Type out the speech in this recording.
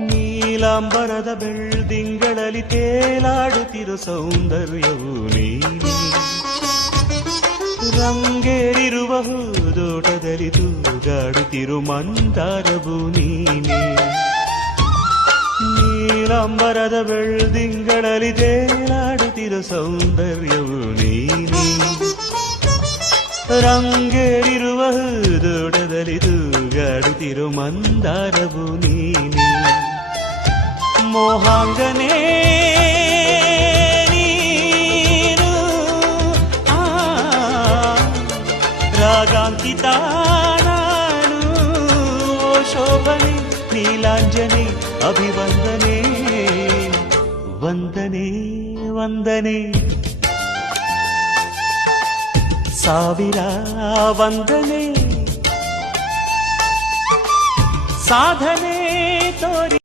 ನೀಲಾಂಬರದ ಬೆಳ್ದಿಂಗಳಲ್ಲಿ ತೇಲಾಡುತ್ತಿರೋ ಸೌಂದರ್ಯವು ನೀನೆ ರಂಗೇರಿರುವ ಹೂದೋಟದಲ್ಲಿ ತೂಗಾಡುತ್ತಿರು ಮಂದಾರವು ನೀನೆ ನೀಲಾಂಬರದ ಬೆಳ್ದಿಂಗಳಲ್ಲಿ ತೇಲಾಡುತ್ತಿರೋ ಸೌಂದರ್ಯವು ನೀನೆ ರಂಗೇರಿರುವ ಹೂದೋಟದಲ್ಲಿ ತೂಗಾಡುತ್ತಿರು ಮಂದಾರವು ನೀನೆ ಮೋಹಾಂಗನೇ ನೀನು ಆ, ರಾಗಾಂಕಿತ ನಾನು ಓ ಶೋಭನೆ ನೀಲಾಂಜನೆ ಅಭಿವಂದನೆ ವಂದನೆ ವಂದನೆ ಸಾವಿರ ವಂದನೆ ಸಾಧನೆ ತೋರಿ